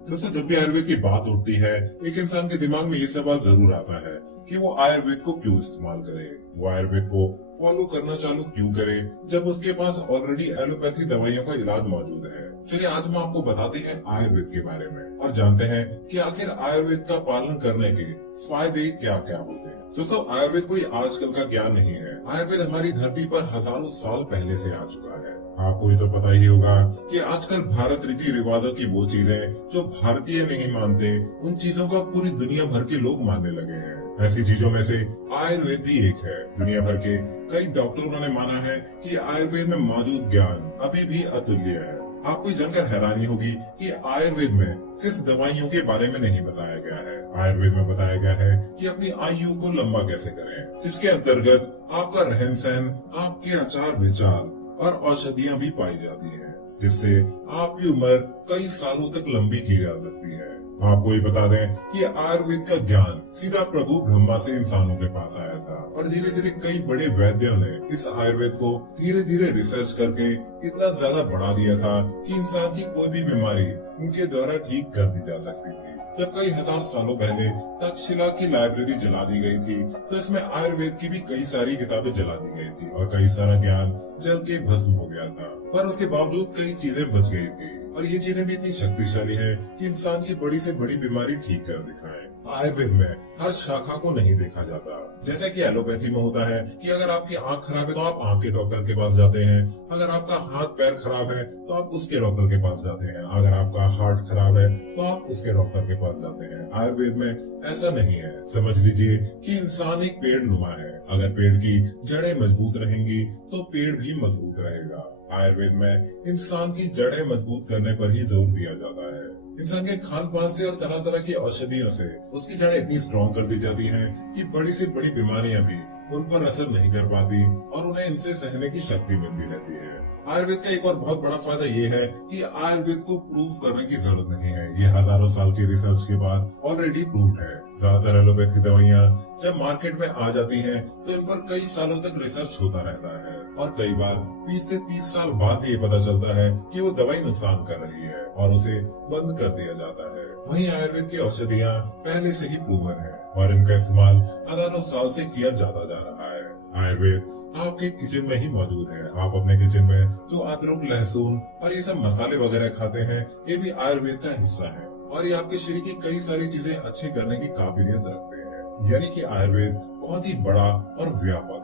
दोस्तों, जब भी आयुर्वेद की बात उठती है, एक इंसान के दिमाग में ये सवाल जरूर आता है कि वो आयुर्वेद को क्यों इस्तेमाल करे, वो आयुर्वेद को फॉलो करना चालू क्यों करे, जब उसके पास ऑलरेडी एलोपैथी दवाइयों का इलाज मौजूद है। चलिए आज हम आपको बताते हैं आयुर्वेद के बारे में और जानते हैं कि आखिर आयुर्वेद का पालन करने के फायदे क्या क्या होते हैं। दोस्तों, आयुर्वेद कोई आजकल का ज्ञान नहीं है। आयुर्वेद हमारी धरती पर हजारों साल पहले से आ चुका है। आपको भी तो पता ही होगा कि आजकल भारत रीति रिवाजों की वो चीजें जो भारतीय नहीं मानते, उन चीजों का पूरी दुनिया भर के लोग मानने लगे हैं। ऐसी चीजों में से आयुर्वेद भी एक है। दुनिया भर के कई डॉक्टरों ने माना है कि आयुर्वेद में मौजूद ज्ञान अभी भी अतुल्य है। आपको जानकर हैरानी होगी कि आयुर्वेद में सिर्फ दवाइयों के बारे में नहीं बताया गया है। आयुर्वेद में बताया गया है कि अपनी आयु को लंबा कैसे करें, जिसके अंतर्गत आपका रहन सहन, आपके आचार विचार और औषधियाँ भी पाई जाती हैं, जिससे आपकी उम्र कई सालों तक लंबी की जा सकती है। आपको ये बता दें कि आयुर्वेद का ज्ञान सीधा प्रभु ब्रह्मा से इंसानों के पास आया था और धीरे धीरे कई बड़े वैद्यों ने इस आयुर्वेद को धीरे धीरे रिसर्च करके इतना ज्यादा बढ़ा दिया था कि इंसान की कोई भी बीमारी उनके द्वारा ठीक कर दी जा सकती थी। जब कई हजार सालों पहले तक्षशिला की लाइब्रेरी जला दी गई थी, तो इसमें आयुर्वेद की भी कई सारी किताबें जला दी गई थी और कई सारा ज्ञान जल के भस्म हो गया था। पर उसके बावजूद कई चीजें बच गई थी और ये चीजें भी इतनी शक्तिशाली है कि इंसान की बड़ी से बड़ी बीमारी ठीक कर दिखाए। आयुर्वेद में हर शाखा को नहीं देखा जाता। जैसे कि एलोपैथी में होता है कि अगर आपकी आंख खराब है तो आप आंख के डॉक्टर के पास जाते हैं, अगर आपका हाथ पैर खराब है तो आप उसके डॉक्टर के पास जाते हैं, अगर आपका हार्ट खराब है तो आप उसके डॉक्टर के पास जाते हैं। आयुर्वेद में ऐसा नहीं है। समझ लीजिए कि इंसान एक पेड़ नुमा है। अगर पेड़ की जड़ें मजबूत रहेंगी तो पेड़ भी मजबूत रहेगा। आयुर्वेद में इंसान की जड़ें मजबूत करने पर ही जोर दिया जाता है। इंसान के खान पान से और तरह तरह की औषधियों से उसकी जड़ें इतनी स्ट्रॉन्ग कर दी जाती हैं कि बड़ी से बड़ी बीमारियां भी उन पर असर नहीं कर पाती और उन्हें इनसे सहने की शक्ति मिलती रहती है। आयुर्वेद का एक और बहुत बड़ा फायदा ये है कि आयुर्वेद को प्रूव करने की जरूरत नहीं है। ये हजारों साल की रिसर्च के बाद ऑलरेडी प्रूव्ड है। ज्यादातर एलोपैथी दवाइयाँ जब मार्केट में आ जाती हैं तो इन पर कई सालों तक रिसर्च होता रहता है और कई बार 20 से 30 साल बाद भी ये पता चलता है कि वो दवाई नुकसान कर रही है और उसे बंद कर दिया जाता है। वहीं आयुर्वेद की औषधियाँ पहले से ही प्रूवन है और इनका इस्तेमाल हजारों साल से किया जाता जा रहा है। आयुर्वेद आपके किचन में ही मौजूद है। आप अपने किचन में जो अदरक, लहसुन और ये सब मसाले वगैरह खाते हैं, ये भी आयुर्वेद का हिस्सा है और ये आपके शरीर की कई सारी चीजें अच्छी करने की काबिलियत रखते हैं। यानी कि आयुर्वेद बहुत ही बड़ा और व्यापक